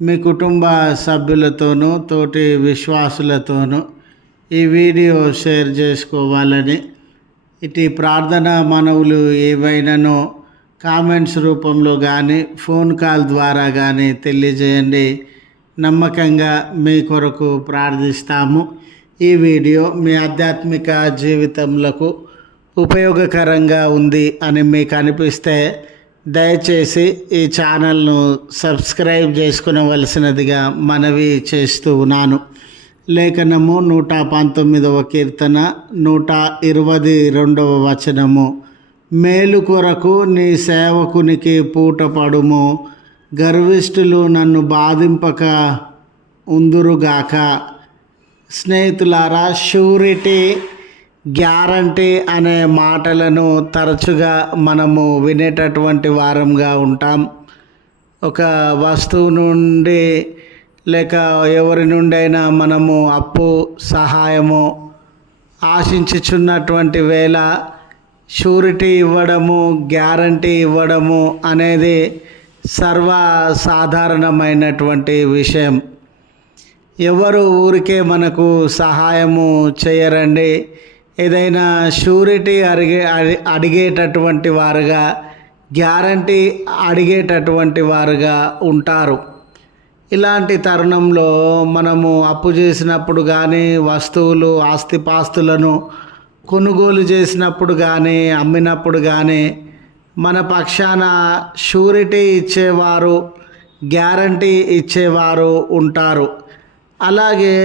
మీ కుటుంబ సభ్యులతోనూ తోటి విశ్వాసులతోనూ ఈ వీడియో షేర్ చేసుకోవాలని ఇటు ప్రార్థన మనవులు ఏవైనానో కామెంట్స్ రూపంలో కానీ ఫోన్ కాల్ ద్వారా కానీ తెలియజేయండి. నమ్మకంగా మీ కొరకు ప్రార్థిస్తాము. ఈ వీడియో మీ ఆధ్యాత్మిక జీవితంలో ఉపయోగకరంగా ఉంది అని మీకు అనిపిస్తే దయచేసి ఈ ఛానల్ను సబ్స్క్రైబ్ చేసుకునవలసినదిగా మనవి చేస్తూ ఉన్నాను. లేఖనము నూట పంతొమ్మిదవ కీర్తన నూట ఇరవై రెండవ వచనము. మేలు కొరకు నీ సేవకునికి పూటపడుము. గర్విష్ఠులు నన్ను బాధింపక ఉందురుగాక. స్నేహితులారా షూరిటీ గ్యారంటీ అనే మాటలను తరచుగా మనము వినేటటువంటి వారంగా ఉంటాం. ఒక వస్తువు నుండి లేక ఎవరి నుండైనా మనము అప్పు సహాయము ఆశించుచున్నటువంటి వేళ షూరిటీ ఇవ్వడము గ్యారంటీ ఇవ్వడము అనేది సర్వసాధారణమైనటువంటి విషయం. ఎవరు ఊరికే మనకు సహాయము చేయరండి. ఏదైనా షూరిటీ అడిగే అడి- అడిగేటటువంటి వారుగా గ్యారంటీ అడిగేటటువంటి వారుగా ఉంటారు. ఇలాంటి తరుణంలో మనము అప్పు చేసినప్పుడు కానీ వస్తువులు ఆస్తిపాస్తులను కొనుగోలు చేసినప్పుడు కానీ అమ్మినప్పుడు కానీ మన పక్షాన షూరిటీ ఇచ్చేవారు గ్యారంటీ ఇచ్చేవారు ఉంటారు. అలాగే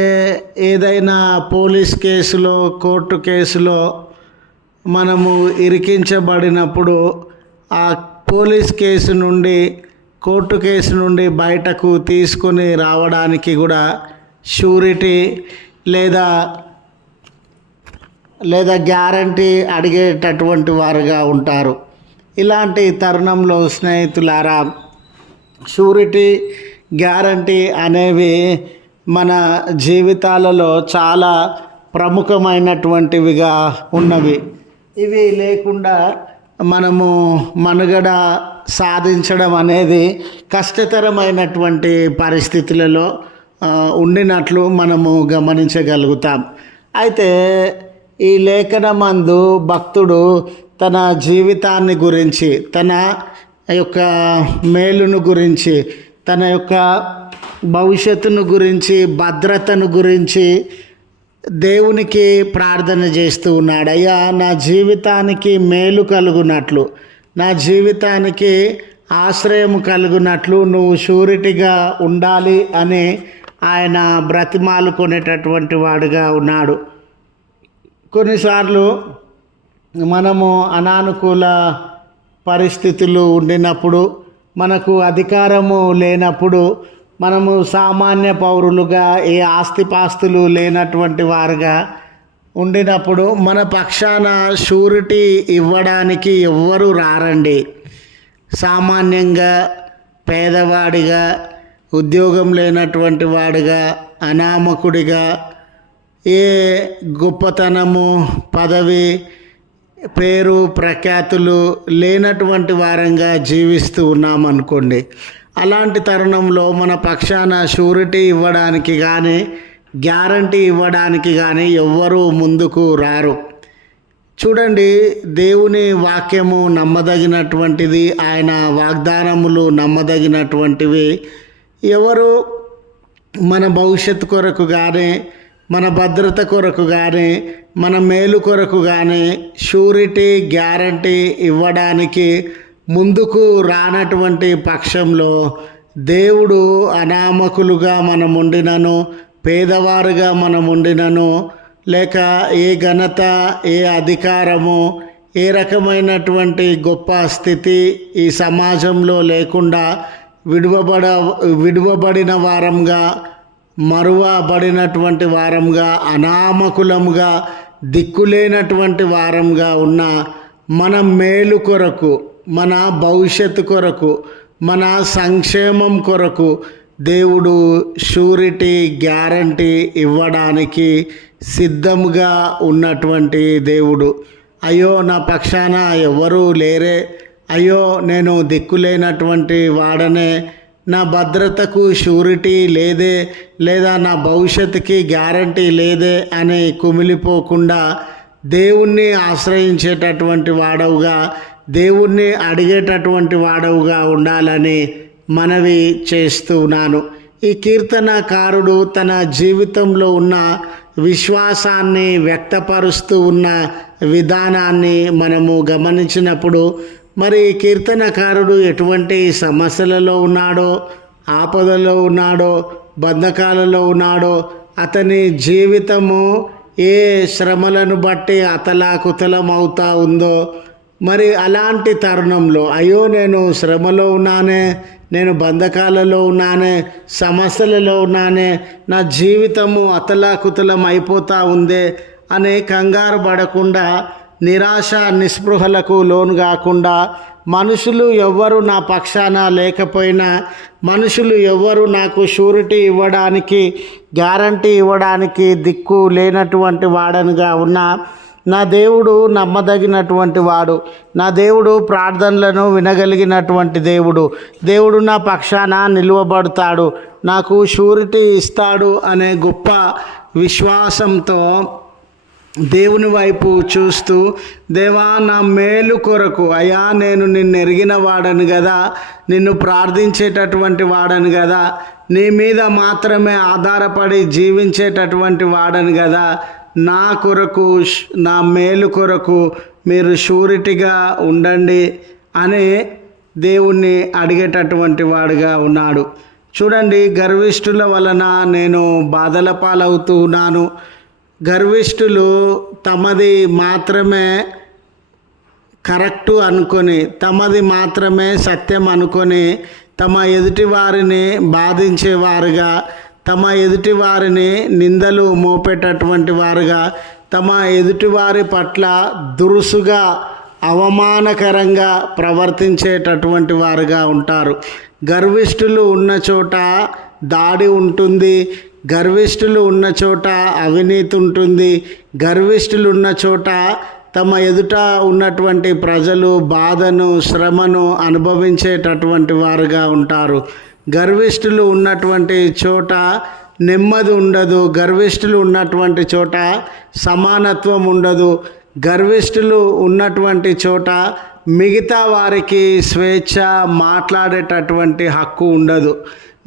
ఏదైనా పోలీస్ కేసులో కోర్టు కేసులో మనము ఇరికించబడినప్పుడు ఆ పోలీస్ కేసు నుండి కోర్టు కేసు నుండి బయటకు తీసుకొని రావడానికి కూడా షూరిటీ లేదా లేదా గ్యారంటీ అడిగేటటువంటి వారుగా ఉంటారు. ఇలాంటి తరుణంలో స్నేహితులారా షూరిటీ గ్యారంటీ అనేవి మన జీవితాలలో చాలా ప్రముఖమైనటువంటివిగా ఉన్నవి. ఇవి లేకుండా మనము మనుగడ సాధించడం అనేది కష్టతరమైనటువంటి పరిస్థితులలో ఉండినట్లు మనము గమనించగలుగుతాం. అయితే ఈ లేఖనమందు భక్తుడు తన జీవితాన్ని గురించి తన యొక్క మేలును గురించి తన యొక్క భవిష్యత్తును గురించి భద్రతను గురించి దేవునికి ప్రార్థన చేస్తూ ఉన్నాడు. అయ్యా నా జీవితానికి మేలు కలుగునట్లు నా జీవితానికి ఆశ్రయం కలుగునట్లు నువ్వు షూరిటీగా ఉండాలి అని ఆయన బ్రతిమాలుకునేటటువంటి వాడుగా ఉన్నాడు. కొన్నిసార్లు మనము అనానుకూల పరిస్థితులు ఉండినప్పుడు మనకు అధికారము లేనప్పుడు మనము సామాన్య పౌరులుగా ఏ ఆస్తిపాస్తులు లేనటువంటి వారుగా ఉండినప్పుడు మన పక్షాన షూరిటీ ఇవ్వడానికి ఎవ్వరూ రారండి. సామాన్యంగా పేదవాడిగా ఉద్యోగం లేనటువంటి వాడిగా అనామకుడిగా ఏ గొప్పతనము పదవి పేరు ప్రఖ్యాతులు లేనటువంటి వారంగా జీవిస్తూ ఉన్నామనుకోండి అలాంటి తరుణంలో మన పక్షాన షూరిటీ ఇవ్వడానికి కానీ గ్యారంటీ ఇవ్వడానికి కానీ ఎవ్వరూ ముందుకు రారు. చూడండి దేవుని వాక్యము నమ్మదగినటువంటిది ఆయన వాగ్దానములు నమ్మదగినటువంటివి. ఎవరు మన భవిష్యత్తు కొరకు కానీ మన భద్రత కొరకు కానీ మన మేలు కొరకు కానీ షూరిటీ గ్యారంటీ ఇవ్వడానికి ముందుకు రానటువంటి పక్షంలో దేవుడు అనామకులుగా మనం ఉండినను పేదవారుగా మనం ఉండినను లేక ఏ ఘనత ఏ అధికారము ఏ రకమైనటువంటి గొప్ప స్థితి ఈ సమాజంలో లేకుండా విడువబడ విడువబడిన వారంగా మరువబడినటువంటి వారంగా అనామకులముగా దిక్కులేనటువంటి వారంగా ఉన్న మన మేలు కొరకు మన భవిష్యత్తు కొరకు మన సంక్షేమం కొరకు దేవుడు షూరిటీ గ్యారంటీ ఇవ్వడానికి సిద్ధంగా ఉన్నటువంటి దేవుడు. అయ్యో నా పక్షాన ఎవరూ లేరే. అయ్యో నేను దిక్కులేనటువంటి వాడనే. నా భద్రతకు షూరిటీ లేదే లేదా నా భవిష్యత్తుకి గ్యారంటీ లేదే అని కుమిలిపోకుండా దేవుణ్ణి ఆశ్రయించేటటువంటి వాడవుగా దేవుణ్ణి అడిగేటటువంటి వాడవుగా ఉండాలని మనవి చేస్తున్నాను. ఈ కీర్తనకారుడు తన జీవితంలో ఉన్న విశ్వాసాన్ని వ్యక్తపరుస్తూ ఉన్న విధానాన్ని మనము గమనించినప్పుడు మరి కీర్తనకారుడు ఎటువంటి సమస్యలలో ఉన్నాడో ఆపదలో ఉన్నాడో బంధకాలలో ఉన్నాడో అతని జీవితము ఏ శ్రమలను బట్టి అతలాకుతలం అవుతా ఉందో మరి అలాంటి తరుణంలో అయ్యో నేను శ్రమలో ఉన్నానే నేను బంధకాలలో ఉన్నానే సమస్యలలో ఉన్నానే నా జీవితము అతలాకుతలం అయిపోతూ ఉందే అనే కంగారు పడకుండా నిరాశ నిస్పృహలకు లోను కాకుండా మనుషులు ఎవ్వరు నా పక్షాన లేకపోయినా మనుషులు ఎవ్వరు నాకు షూరిటీ ఇవ్వడానికి గ్యారంటీ ఇవ్వడానికి దిక్కు లేనటువంటి వాడనిగా ఉన్నా నా దేవుడు నమ్మదగినటువంటి వాడు. నా దేవుడు ప్రార్థనలను వినగలిగినటువంటి దేవుడు. దేవుడు నా పక్షాన నిలువబడతాడు. నాకు షూరిటీ ఇస్తాడు అనే గొప్ప విశ్వాసంతో దేవుని వైపు చూస్తూ దేవా నా మేలు కొరకు అయ్యా నేను నిన్ను ఎరిగిన వాడను కదా నిన్ను ప్రార్థించేటటువంటి వాడను కదా నీ మీద మాత్రమే ఆధారపడి జీవించేటటువంటి వాడను కదా నా కొరకు నా మేలు కొరకు మీరు షూరిటీగా ఉండండి అని దేవుణ్ణి అడిగేటటువంటి వాడుగా ఉన్నాడు. చూడండి గర్విష్ఠుల వలన నేను బాధల పాలవుతూ ఉన్నాను. గర్విష్ఠులు తమది మాత్రమే కరెక్టు అనుకొని తమది మాత్రమే సత్యం అనుకొని తమ ఎదుటి వారిని బాధించేవారుగా తమ ఎదుటి వారిని నిందలు మోపేటటువంటి వారుగా తమ ఎదుటివారి పట్ల దురుసుగా అవమానకరంగా ప్రవర్తించేటటువంటి వారుగా ఉంటారు. గర్విష్ఠులు ఉన్న చోట దాడి ఉంటుంది గర్విష్ఠులు ఉన్న చోట అవినీతి ఉంటుంది గర్విష్ఠులు ఉన్న చోట తమ ఎదుట ఉన్నటువంటి ప్రజలు బాధను శ్రమను అనుభవించేటటువంటి వారుగా ఉంటారు. గర్విష్ఠులు ఉన్నటువంటి చోట నెమ్మది ఉండదు. గర్విష్ఠులు ఉన్నటువంటి చోట సమానత్వం ఉండదు. గర్విష్ఠులు ఉన్నటువంటి చోట మిగతా వారికి స్వేచ్ఛ మాట్లాడేటటువంటి హక్కు ఉండదు.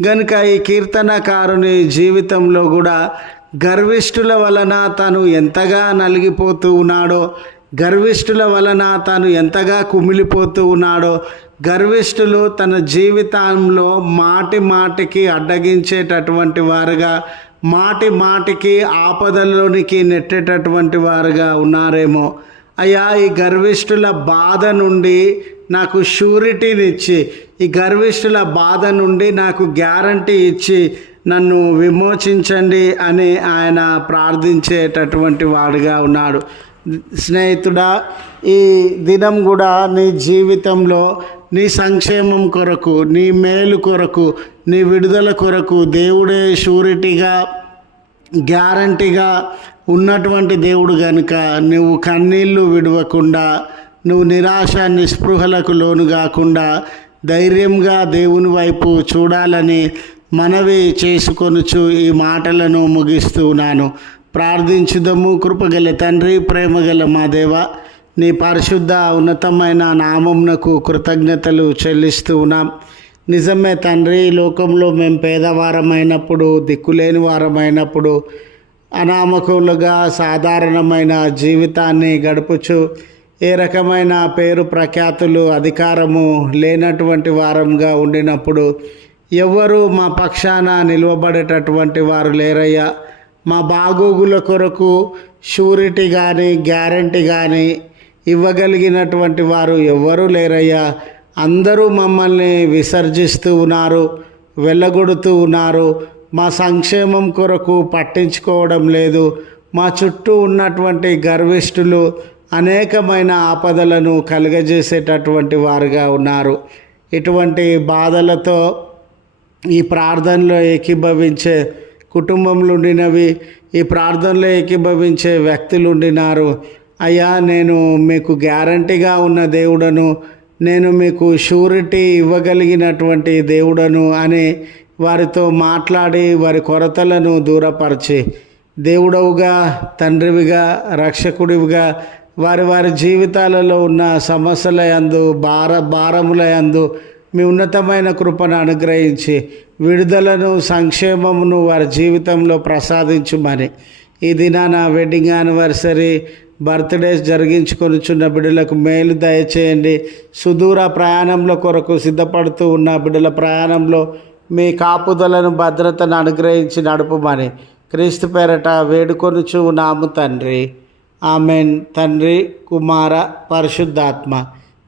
గనుక ఈ కీర్తనకారుని జీవితంలో కూడా గర్విష్ఠుల వలన తను ఎంతగా నలిగిపోతూ ఉన్నాడో గర్విష్ఠుల వలన తాను ఎంతగా కుమిలిపోతూ ఉన్నాడో గర్విష్ఠులు తన జీవితంలో మాటి మాటికి అడ్డగించేటటువంటి వారుగా మాటి మాటికి ఆపదలోనికి నెట్టేటటువంటి వారుగా ఉన్నారేమో. అయ్యా ఈ గర్విష్ఠుల బాధ నుండి నాకు షూరిటీనిచ్చి ఈ గర్విష్ఠుల బాధ నుండి నాకు గ్యారంటీ ఇచ్చి నన్ను విమోచించండి అని ఆయన ప్రార్థించేటటువంటి వాడుగా ఉన్నాడు. స్నేహితుడా ఈ దినం కూడా నీ జీవితంలో నీ సంక్షేమం కొరకు నీ మేలు కొరకు నీ విడుదల కొరకు దేవుడే షూరిటీగా గ్యారంటీగా ఉన్నటువంటి దేవుడు కనుక నువ్వు కన్నీళ్ళు విడవకుండా నువ్వు నిరాశ నిస్పృహలకు లోను కాకుండా ధైర్యంగా దేవుని వైపు చూడాలని మనవి చేసుకొనుచు ఈ మాటలను ముగిస్తున్నాను ప్రార్థించుదము కృపగల తండ్రి ప్రేమగల మా దేవ నీ పరిశుద్ధ ఉన్నతమైన నామంనకు కృతజ్ఞతలు చెల్లిస్తూ ఉన్నాం. నిజమే తండ్రి ఈ లోకంలో మేము పేదవారమైనప్పుడు దిక్కులేని వారమైనప్పుడు అనామకులుగా సాధారణమైన జీవితాన్ని గడుపుచు ఏ రకమైన పేరు ప్రఖ్యాతులు అధికారము లేనటువంటి వారంగా ఉండినప్పుడు ఎవ్వరూ మా పక్షాన నిలవబడేటటువంటి వారు లేరయ్యా. మా బాగోగుల కొరకు షూరిటీ కానీ గ్యారంటీ కానీ ఇవ్వగలిగినటువంటి వారు ఎవ్వరూ లేరయ్యా. అందరూ మమ్మల్ని విసర్జిస్తూ ఉన్నారు వెళ్ళగొడుతూ ఉన్నారు. మా సంక్షేమం కొరకు పట్టించుకోవడం లేదు. మా చుట్టూ ఉన్నటువంటి గర్విష్ఠులు అనేకమైన ఆపదలను కలుగజేసేటటువంటి వారుగా ఉన్నారు. ఇటువంటి బాధలతో ఈ ప్రార్థనలో ఏకీభవించే కుటుంబంలో ఉండినవి ఈ ప్రార్థనలో ఏకీభవించే వ్యక్తులు ఉండినారు అయ్యా నేను మీకు గ్యారంటీగా ఉన్న దేవుడను నేను మీకు షూరిటీ ఇవ్వగలిగినటువంటి దేవుడను అని వారితో మాట్లాడి వారి కొరతలను దూరపరిచి దేవుడవుగా తండ్రివిగా రక్షకుడివిగా వారి వారి జీవితాలలో ఉన్న సమస్యల యందు భార భారముల యందు మీ ఉన్నతమైన కృపను అనుగ్రహించి విడుదలను సంక్షేమమును వారి జీవితంలో ప్రసాదించుమని ఈ దినాన వెడ్డింగ్ యానివర్సరీ బర్త్డేస్ జరిగించుకొనిచున్న బిడ్డలకు మేలు దయచేయండి. సుదూర ప్రయాణంలో కొరకు సిద్ధపడుతూ ఉన్న బిడ్డల ప్రయాణంలో మీ కాపుదలను భద్రతను అనుగ్రహించి నడుపుమని క్రీస్తు పేరట వేడుకొనుచు నాము తండ్రి. ఆమెన్. తండ్రి కుమార పరిశుద్ధాత్మ.